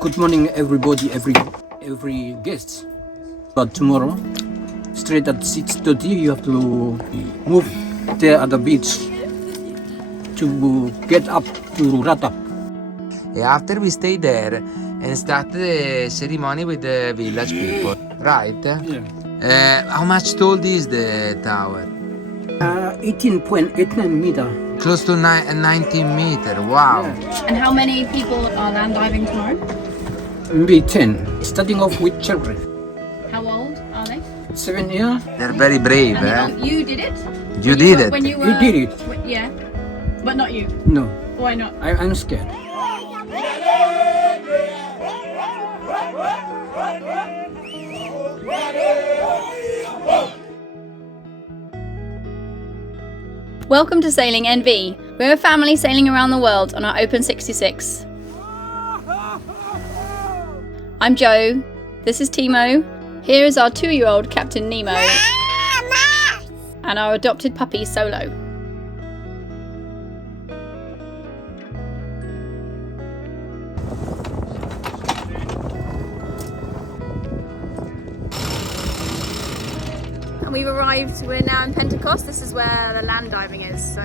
Good morning, everybody, every guest. But tomorrow, straight at 6:30, you have to move there at the beach to get up to Ratap. After we stay there and start the ceremony with the village people, right? Yeah. How much tall is the tower? 18.89 meter. Close to 19 meter. Wow. Yeah. And how many people are land diving tomorrow? Maybe 10. Starting off with children. How old are they? 7 years. They're very brave, And eh? you did it? You did it. When you were, You did it. Yeah, but not you. No, Why not? I'm scared. Welcome to sailingnv. We're a family sailing around the world on our Open 66. I'm Joe. This is Timo. Here is our 2-year-old Captain Nemo. And our adopted puppy Solo. And we've arrived, we're now in Pentecost. This is where the land diving is, so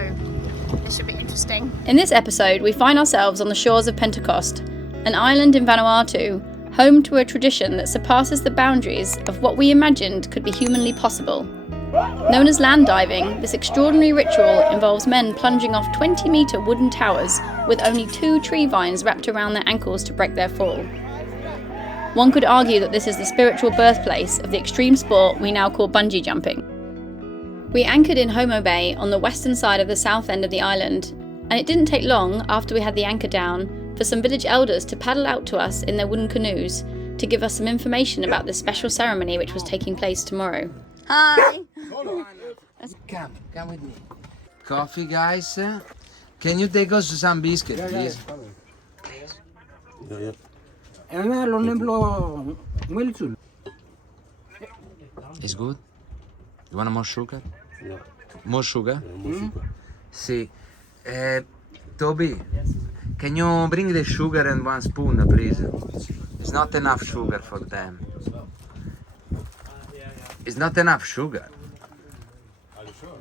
this should be interesting. In this episode, we find ourselves on the shores of Pentecost, an island in Vanuatu, home to a tradition that surpasses the boundaries of what we imagined could be humanly possible. Known as land diving, this extraordinary ritual involves men plunging off 20-metre wooden towers with only 2 tree vines wrapped around their ankles to break their fall. One could argue that this is the spiritual birthplace of the extreme sport we now call bungee jumping. We anchored in Homo Bay on the western side of the south end of the island, and it didn't take long after we had the anchor down for some village elders to paddle out to us in their wooden canoes to give us some information about this special ceremony which was taking place tomorrow. Hi! Come with me. Coffee, guys. Can you take us some biscuit, please? It's good? You want more sugar? Yeah. More sugar? See. Toby, can you bring the sugar and 1 spoon, please? It's not enough sugar for them. It's not enough sugar.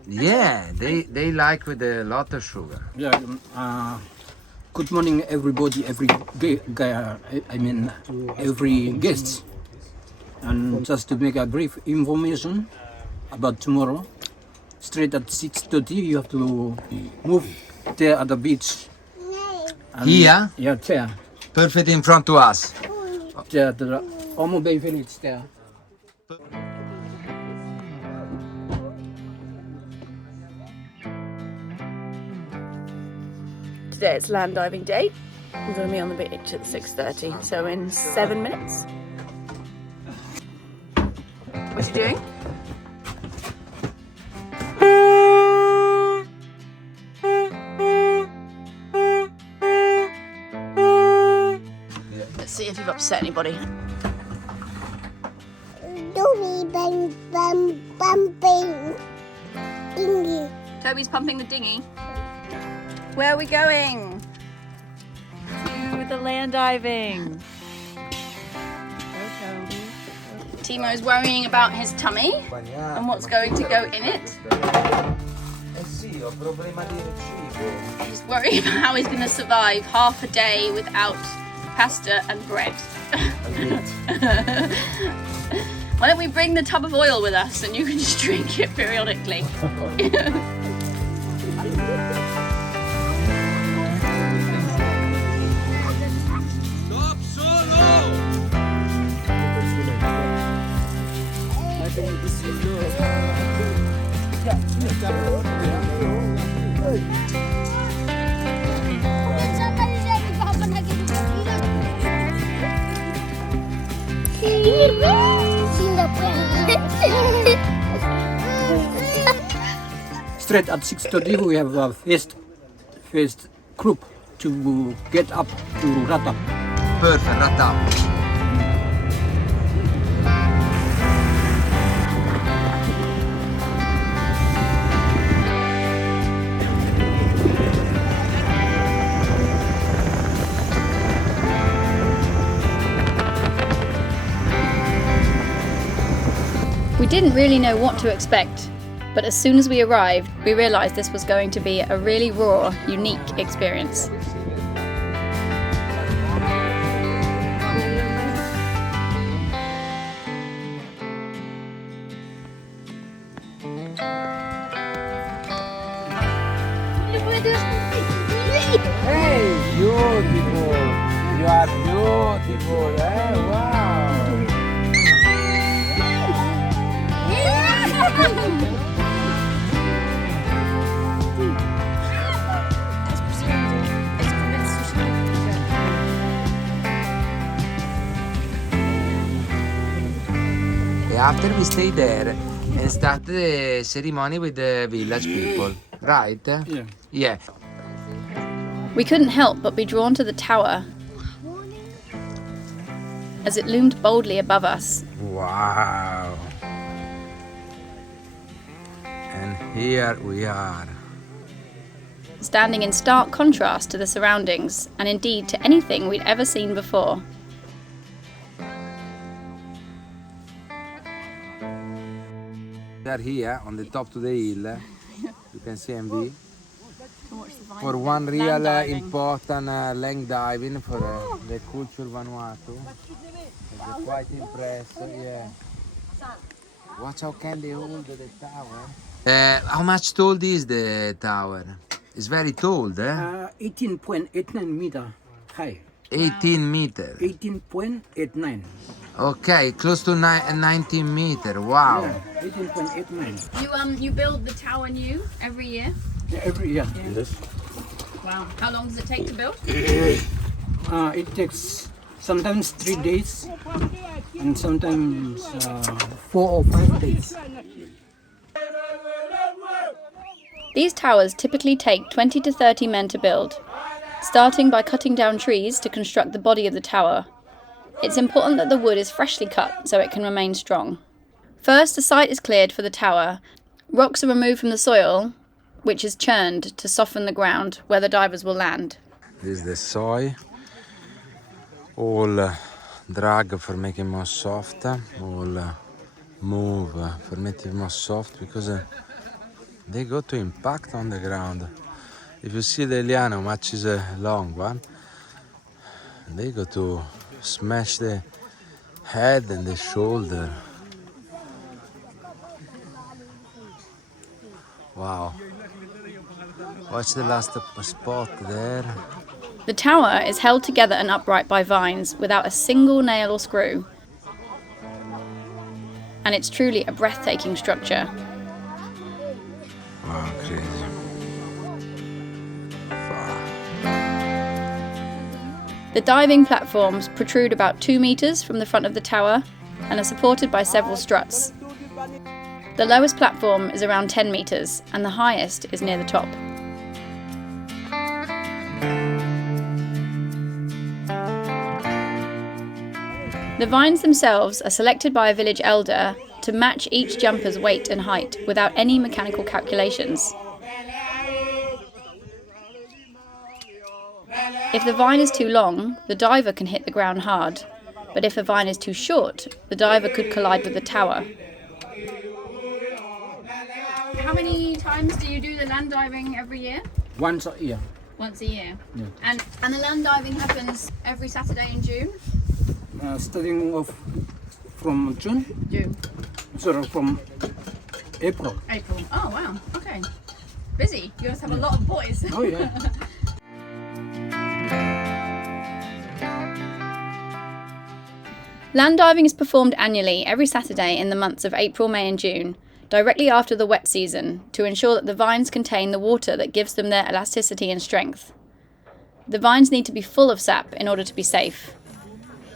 Yeah, they like with a lot of sugar. Yeah. Good morning, everybody, every guest. And just to make a brief information about tomorrow, straight at 6:30, you have to move there at the beach. And Here? Yeah, there. Perfect in front to us. There, the Homo Bay village there. Today it's land diving day. We're going to be on the beach at 6:30, so in 7 minutes. What are you doing? Let's see if you've upset anybody. Toby's pumping the dinghy. Where are we going? To the land diving. Timo's worrying about his tummy and what's going to go in it. He's worried about how he's going to survive half a day without pasta and bread. Why don't we bring the tub of oil with us and you can just drink it periodically? Straight at 6:30, we have a first group to get up to Ratap. Perfect, Ratap. We didn't really know what to expect, but as soon as we arrived, we realised this was going to be a really raw, unique experience. Hey, beautiful! You are beautiful, eh? Wow! After we stay there and start the ceremony with the village people, right? Yeah. Yeah. We couldn't help but be drawn to the tower as it loomed boldly above us. Wow. And here we are. Standing in stark contrast to the surroundings, and indeed to anything we'd ever seen before. We are here on the top to the hill. You can see MV. For one real important land diving for the culture Vanuatu. They're quite impressed, yeah. Watch how can they hold the tower. How much tall is the tower? It's very tall, eh? 18.89 meter high. 18 meters. 18.89. Okay, close to 19 meters. Wow. Yeah, 18.89. You build the tower new every year? Yeah, every year. Yes. Wow. How long does it take to build? It takes sometimes 3 days and sometimes 4 or 5 days. These towers typically take 20 to 30 men to build, starting by cutting down trees to construct the body of the tower. It's important that the wood is freshly cut so it can remain strong. First, the site is cleared for the tower. Rocks are removed from the soil, which is churned to soften the ground where the divers will land. This is the soil. All drag for making more soft. All move for making more soft because they go to impact on the ground. If you see the liana, how much is a long one, they go to smash the head and the shoulder. Wow. Watch the last spot there. The tower is held together and upright by vines without a single nail or screw. And it's truly a breathtaking structure. Wow, crazy. The diving platforms protrude about 2 meters from the front of the tower and are supported by several struts. The lowest platform is around 10 meters and the highest is near the top. The vines themselves are selected by a village elder to match each jumper's weight and height without any mechanical calculations. If the vine is too long, the diver can hit the ground hard, but if the vine is too short, the diver could collide with the tower. How many times do you do the land diving every year? Once a year. Once a year. Yeah. And the land diving happens every Saturday in June? Starting off from June. Sorry, from April. April. Oh wow. Okay. Busy. You must have a lot of boys. Oh yeah. Land diving is performed annually every Saturday in the months of April, May and June, directly after the wet season, to ensure that the vines contain the water that gives them their elasticity and strength. The vines need to be full of sap in order to be safe.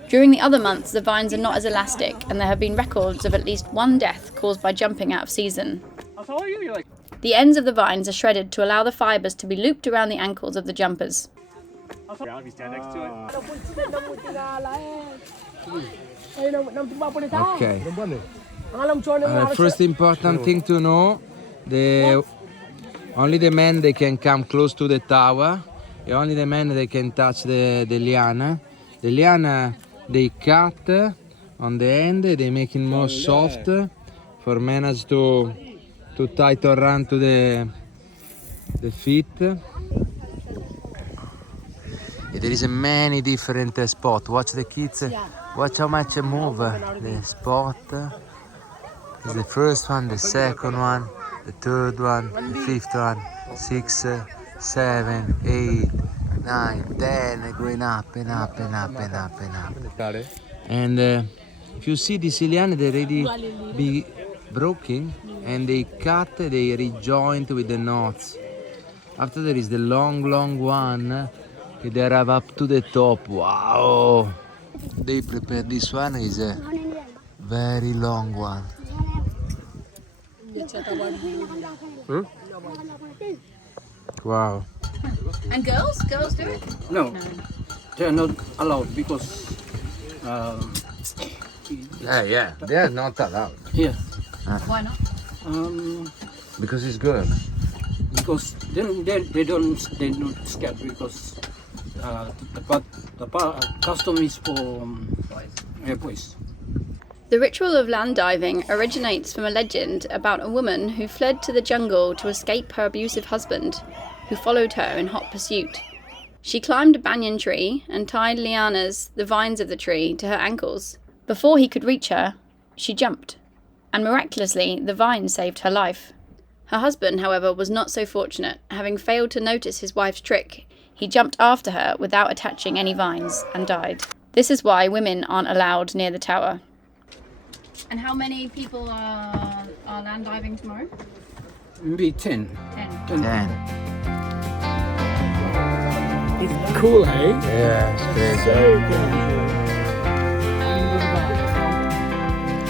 During the other months, the vines are not as elastic, and there have been records of at least one death caused by jumping out of season. The ends of the vines are shredded to allow the fibres to be looped around the ankles of the jumpers. Okay. First important thing to know, only the men they can come close to the tower, and only the men they can touch the liana. The liana they cut on the end, they make it more soft, for manage to tighten run to the feet. There is a many different spot. Watch the kids. Watch how much move the spot. Is the first one, the second one, the third one, the fifth one, 6, 7, 8, 9, 10, going up and up and up and up and up. And if you see the liane, they already be broken and they cut, they rejoint with the knots. After there is the long one. They arrive up to the top. Wow! They prepare this one is a very long one. Wow. And girls do it? No, they are not allowed because Yeah, they are not allowed. here Why not? Because it's good. because they're not scared because the custom is for boys. The ritual of land diving originates from a legend about a woman who fled to the jungle to escape her abusive husband, who followed her in hot pursuit. She climbed a banyan tree and tied lianas, the vines of the tree, to her ankles. Before he could reach her, she jumped, and miraculously the vine saved her life. Her husband, however, was not so fortunate. Having failed to notice his wife's trick, he jumped after her without attaching any vines and died. This is why women aren't allowed near the tower. And how many people are land diving tomorrow? Maybe 10. 10. 10. It's cool, hey? Yeah, it's crazy. So cool.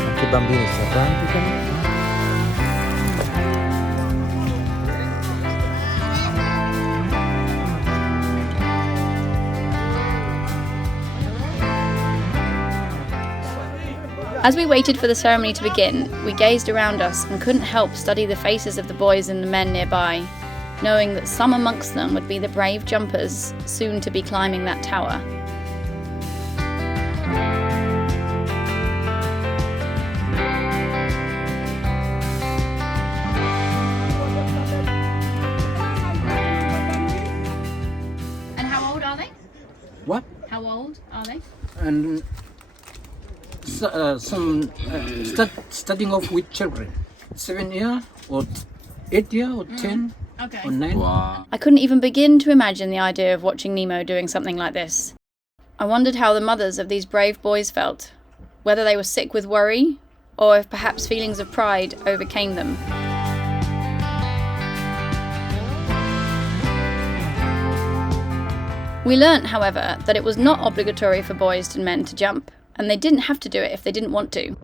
Anche i bambini si arrampicano. As we waited for the ceremony to begin, we gazed around us and couldn't help study the faces of the boys and the men nearby, knowing that some amongst them would be the brave jumpers soon to be climbing that tower. And how old are they? What? How old are they? And some starting off with children, 7 year or 8 year or 10 Okay. or 9. Wow. I couldn't even begin to imagine the idea of watching Nemo doing something like this. I wondered how the mothers of these brave boys felt, whether they were sick with worry, or if perhaps feelings of pride overcame them. We learnt, however, that it was not obligatory for boys and men to jump, and they didn't have to do it if they didn't want to.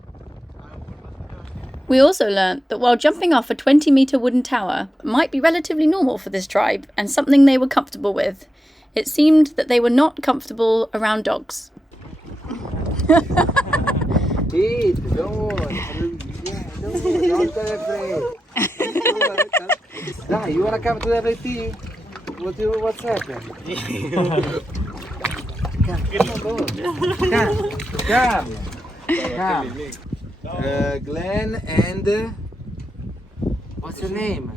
We also learnt that while jumping off a 20-metre wooden tower might be relatively normal for this tribe and something they were comfortable with, it seemed that they were not comfortable around dogs. Kid, don't get afraid. Dai, you wanna come to the RT? What's happened? Come. Glenn and what's your name?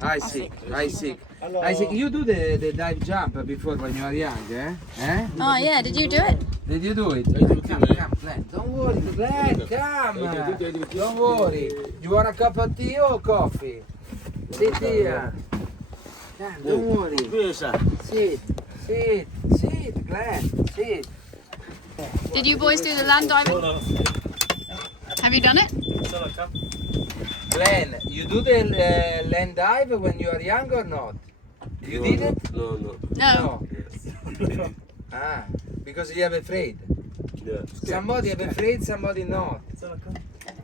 Isaac. Isaac, you do the dive jump before when you are young, eh? Oh yeah, did you do it? Did you do it? Come, Glenn. Don't worry, Glenn. Come. Don't worry. You want a cup of tea or coffee? Sit here. Come, don't worry. Sit, Glenn. Sit. Did you boys do the land diving? Have you done it? Glenn, you do the land dive when you are young or not? You did it? No. No. Ah, because you are afraid. Yeah. Somebody are afraid, somebody not.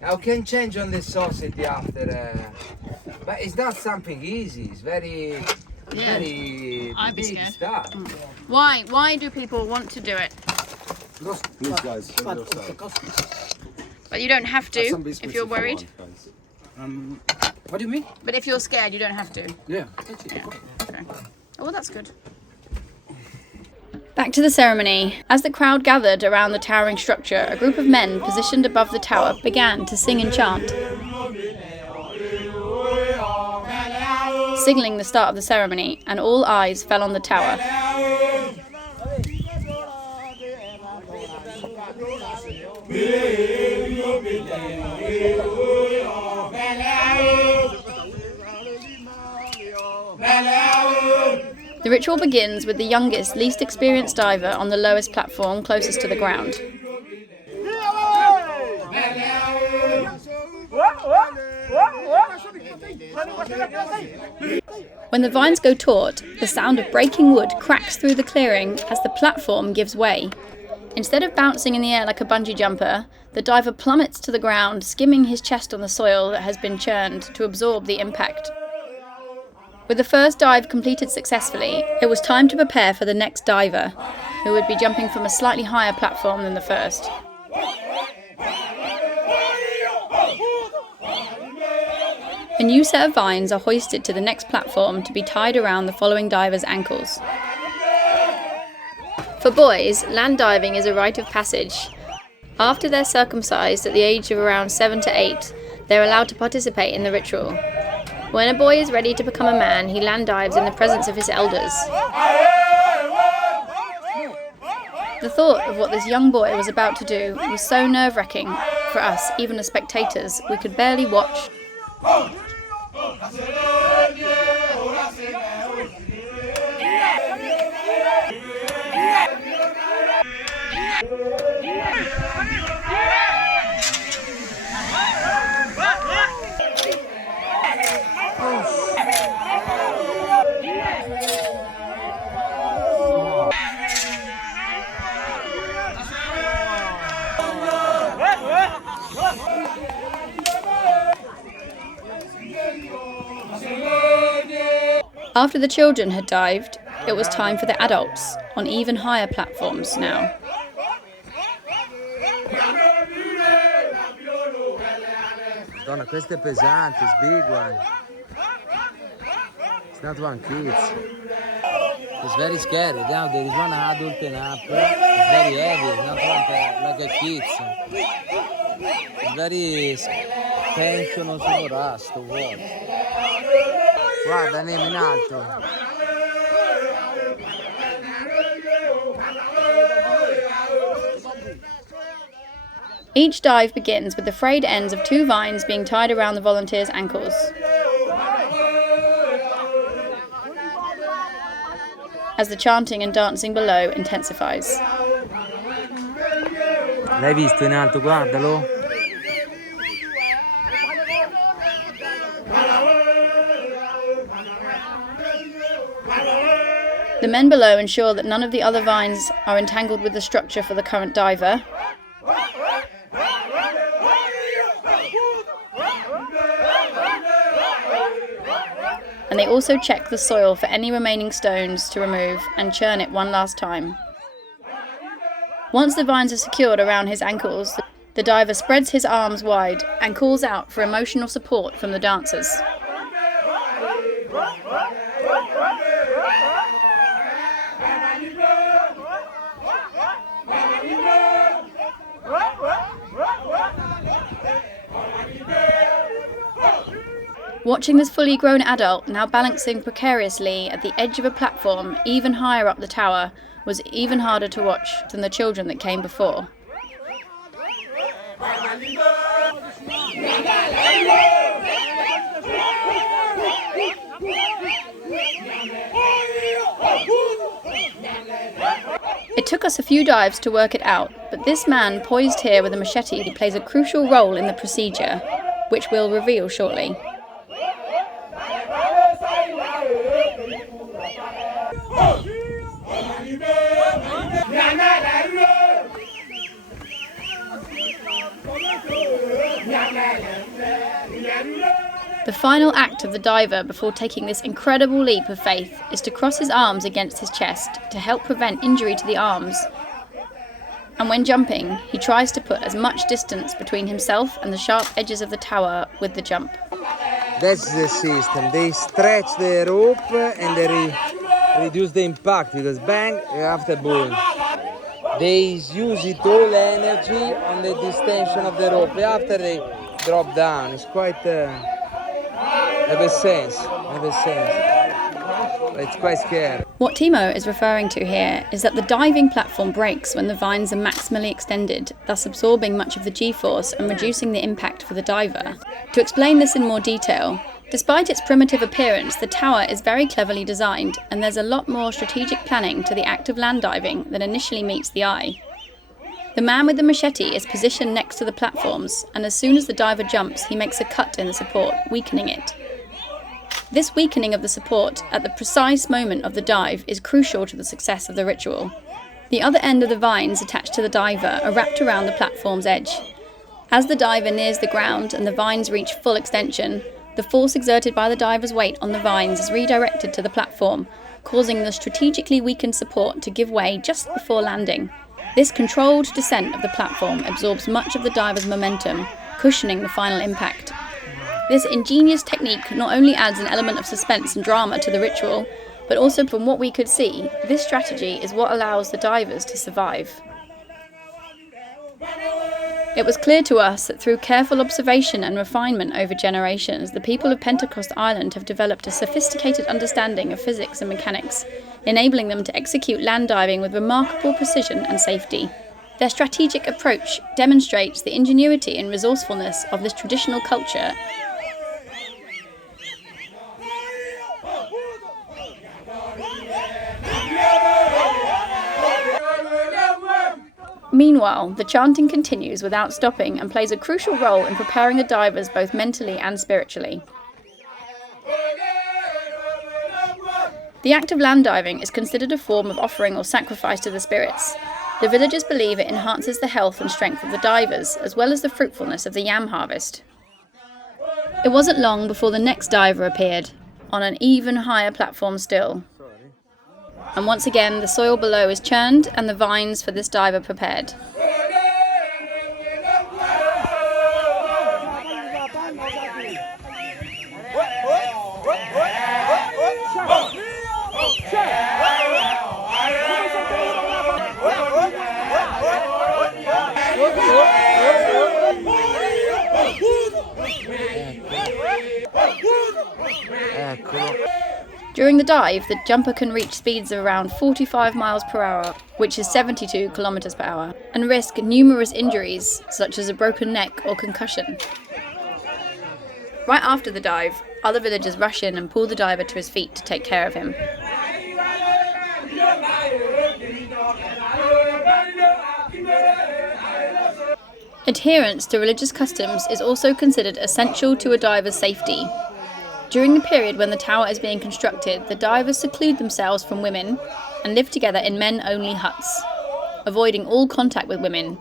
Now can change on the society after, but it's not something easy. It's very I'd be big scared. stuff. Why? Why do people want to do it? These guys. Part of the custom. But you don't have to if you're worried. What do you mean? But if you're scared, you don't have to. Yeah, that's it. Okay. Oh, well, that's good. Back to the ceremony. As the crowd gathered around the towering structure, a group of men positioned above the tower began to sing and chant, signalling the start of the ceremony, and all eyes fell on the tower. The ritual begins with the youngest, least experienced diver on the lowest platform closest to the ground. When the vines go taut, the sound of breaking wood cracks through the clearing as the platform gives way. Instead of bouncing in the air like a bungee jumper, the diver plummets to the ground, skimming his chest on the soil that has been churned to absorb the impact. With the first dive completed successfully, it was time to prepare for the next diver, who would be jumping from a slightly higher platform than the first. A new set of vines are hoisted to the next platform to be tied around the following diver's ankles. For boys, land diving is a rite of passage. After they're circumcised at the age of around 7 to 8, they're allowed to participate in the ritual. When a boy is ready to become a man, he land dives in the presence of his elders. The thought of what this young boy was about to do was so nerve-wracking for us, even as spectators, we could barely watch. After the children had dived, it was time for the adults, on even higher platforms now. Donna, questo è pesante, it's big one. It's not one kids. It's very scary. Now there is one adult and up. It's very heavy, it's not like a kids. It's very tension also for us to watch. Guarda, andiamo in alto. Each dive begins with the frayed ends of 2 vines being tied around the volunteers' ankles. As the chanting and dancing below intensifies. L'hai visto in alto? Guardalo. The men below ensure that none of the other vines are entangled with the structure for the current diver. And they also check the soil for any remaining stones to remove and churn it one last time. Once the vines are secured around his ankles, the diver spreads his arms wide and calls out for emotional support from the dancers. Watching this fully grown adult now balancing precariously at the edge of a platform even higher up the tower was even harder to watch than the children that came before. It took us a few dives to work it out, but this man poised here with a machete plays a crucial role in the procedure, which we'll reveal shortly. The final act of the diver before taking this incredible leap of faith is to cross his arms against his chest to help prevent injury to the arms. And when jumping, he tries to put as much distance between himself and the sharp edges of the tower with the jump. That's the system. They stretch the rope and they reduce the impact because bang, after boom. They use it all energy on the distension of the rope after they drop down. It's quite have a sense. It's quite scary. What Timo is referring to here is that the diving platform breaks when the vines are maximally extended, thus absorbing much of the G-force and reducing the impact for the diver. To explain this in more detail, despite its primitive appearance, the tower is very cleverly designed, and there's a lot more strategic planning to the act of land diving than initially meets the eye. The man with the machete is positioned next to the platforms, and as soon as the diver jumps, he makes a cut in the support, weakening it. This weakening of the support at the precise moment of the dive is crucial to the success of the ritual. The other end of the vines attached to the diver are wrapped around the platform's edge. As the diver nears the ground and the vines reach full extension, the force exerted by the diver's weight on the vines is redirected to the platform, causing the strategically weakened support to give way just before landing. This controlled descent of the platform absorbs much of the diver's momentum, cushioning the final impact. This ingenious technique not only adds an element of suspense and drama to the ritual, but also from what we could see, this strategy is what allows the divers to survive. It was clear to us that through careful observation and refinement over generations, the people of Pentecost Island have developed a sophisticated understanding of physics and mechanics, enabling them to execute land diving with remarkable precision and safety. Their strategic approach demonstrates the ingenuity and resourcefulness of this traditional culture. Meanwhile, the chanting continues without stopping and plays a crucial role in preparing the divers both mentally and spiritually. The act of land diving is considered a form of offering or sacrifice to the spirits. The villagers believe it enhances the health and strength of the divers, as well as the fruitfulness of the yam harvest. It wasn't long before the next diver appeared, on an even higher platform still. And once again, the soil below is churned and the vines for this diver prepared. During the dive, the jumper can reach speeds of around 45 miles per hour, which is 72 kilometers per hour, and risk numerous injuries, such as a broken neck or concussion. Right after the dive, other villagers rush in and pull the diver to his feet to take care of him. Adherence to religious customs is also considered essential to a diver's safety. During the period when the tower is being constructed, the divers seclude themselves from women and live together in men-only huts, avoiding all contact with women,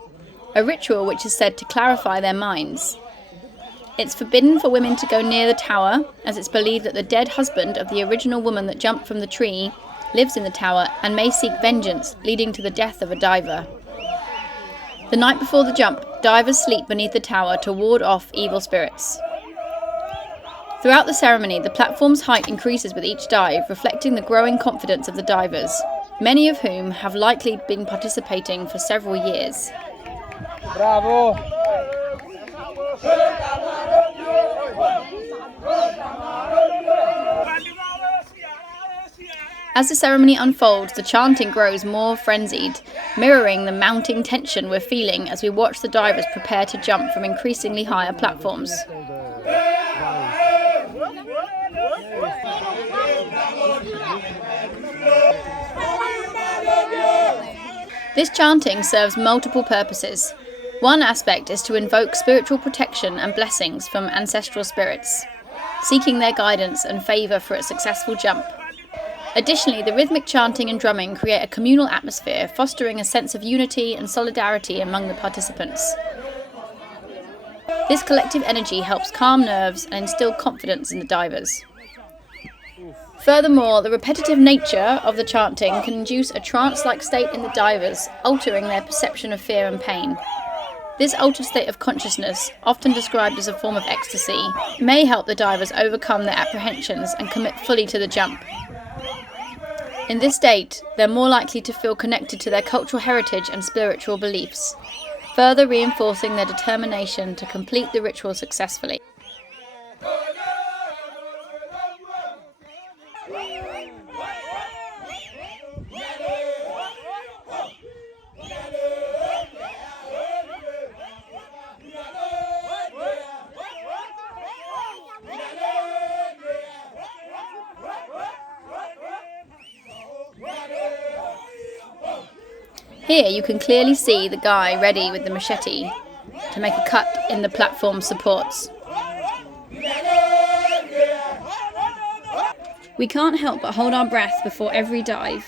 a ritual which is said to clarify their minds. It's forbidden for women to go near the tower, as it's believed that the dead husband of the original woman that jumped from the tree lives in the tower and may seek vengeance, leading to the death of a diver. The night before the jump, divers sleep beneath the tower to ward off evil spirits. Throughout the ceremony, the platform's height increases with each dive, reflecting the growing confidence of the divers, many of whom have likely been participating for several years. Bravo! As the ceremony unfolds, the chanting grows more frenzied, mirroring the mounting tension we're feeling as we watch the divers prepare to jump from increasingly higher platforms. This chanting serves multiple purposes. One aspect is to invoke spiritual protection and blessings from ancestral spirits, seeking their guidance and favour for a successful jump. Additionally, the rhythmic chanting and drumming create a communal atmosphere, fostering a sense of unity and solidarity among the participants. This collective energy helps calm nerves and instill confidence in the divers. Furthermore, the repetitive nature of the chanting can induce a trance-like state in the divers, altering their perception of fear and pain. This altered state of consciousness, often described as a form of ecstasy, may help the divers overcome their apprehensions and commit fully to the jump. In this state, they're more likely to feel connected to their cultural heritage and spiritual beliefs, further reinforcing their determination to complete the ritual successfully. Here you can clearly see the guy ready with the machete to make a cut in the platform supports. We can't help but hold our breath before every dive.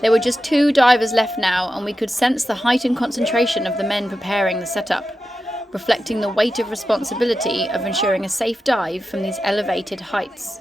There were just 2 divers left now, and we could sense the heightened concentration of the men preparing the setup, reflecting the weight of responsibility of ensuring a safe dive from these elevated heights.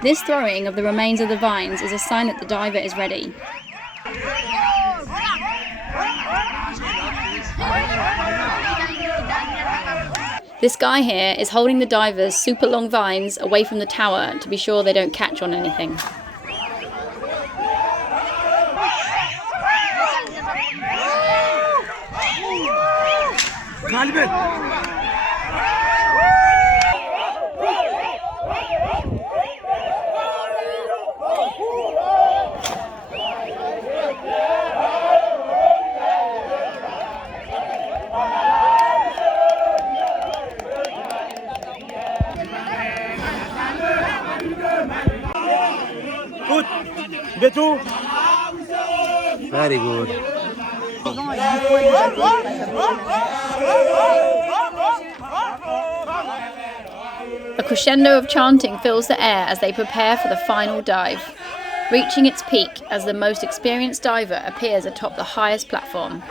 This throwing of the remains of the vines is a sign that the diver is ready. This guy here is holding the diver's super long vines away from the tower to be sure they don't catch on anything. Good. Get two. Very good. A crescendo of chanting fills the air as they prepare for the final dive, reaching its peak as the most experienced diver appears atop the highest platform.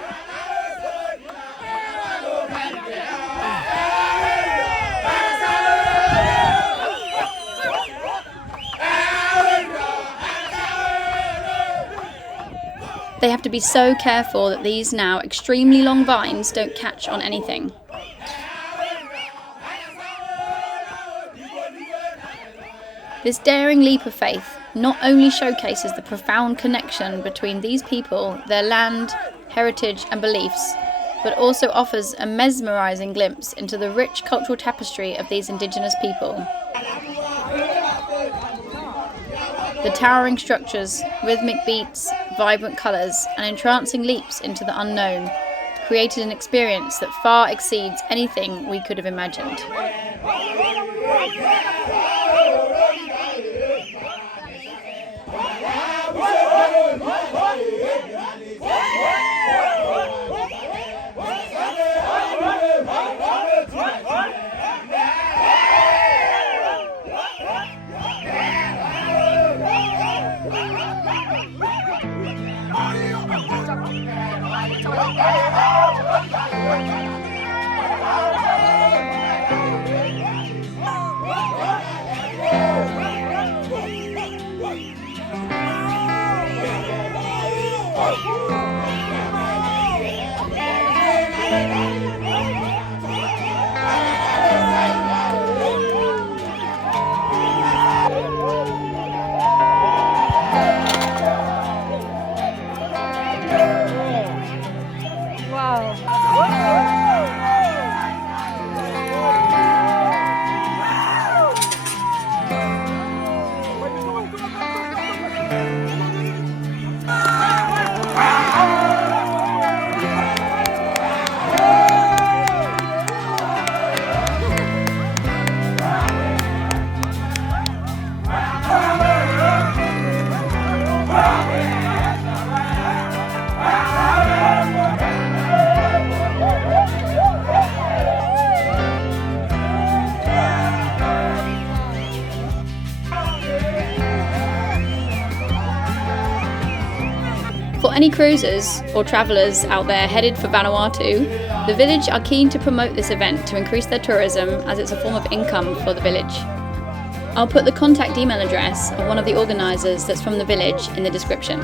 They have to be so careful that these now extremely long vines don't catch on anything. This daring leap of faith not only showcases the profound connection between these people, their land, heritage and beliefs, but also offers a mesmerizing glimpse into the rich cultural tapestry of these indigenous people. The towering structures, rhythmic beats, vibrant colours and entrancing leaps into the unknown created an experience that far exceeds anything we could have imagined. any cruisers or travellers out there headed for Vanuatu, the village are keen to promote this event to increase their tourism as it's a form of income for the village. I'll put the contact email address of one of the organisers that's from the village in the description.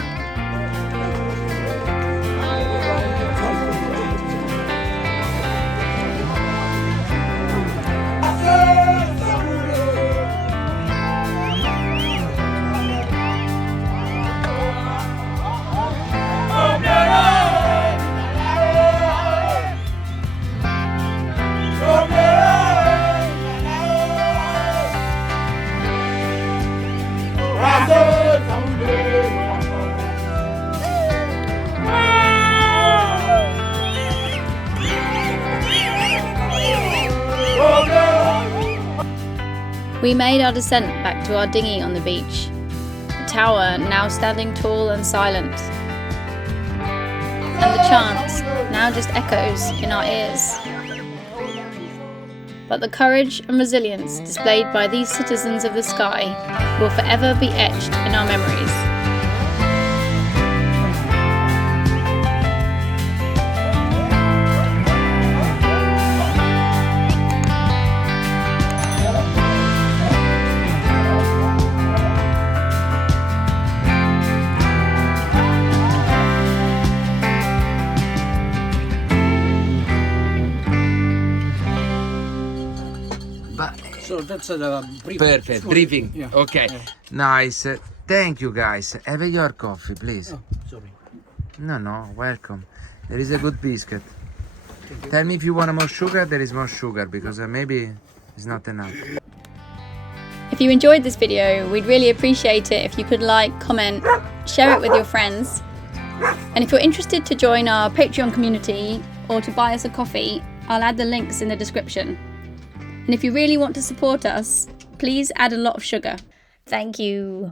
We made our descent back to our dinghy on the beach, the tower now standing tall and silent, and the chants now just echoes in our ears. But the courage and resilience displayed by these citizens of the sky will forever be etched in our memories. So that's a brief. Perfect, briefing. Yeah. Okay, Yeah. nice. Thank you guys. Have your coffee, please. Oh, sorry. No, welcome. There is a good biscuit. Tell me if you want more sugar, there is more sugar, because maybe it's not enough. If you enjoyed this video, we'd really appreciate it if you could like, comment, share it with your friends. And if you're interested to join our Patreon community or to buy us a coffee, I'll add the links in the description. And if you really want to support us, please add a lot of sugar. Thank you.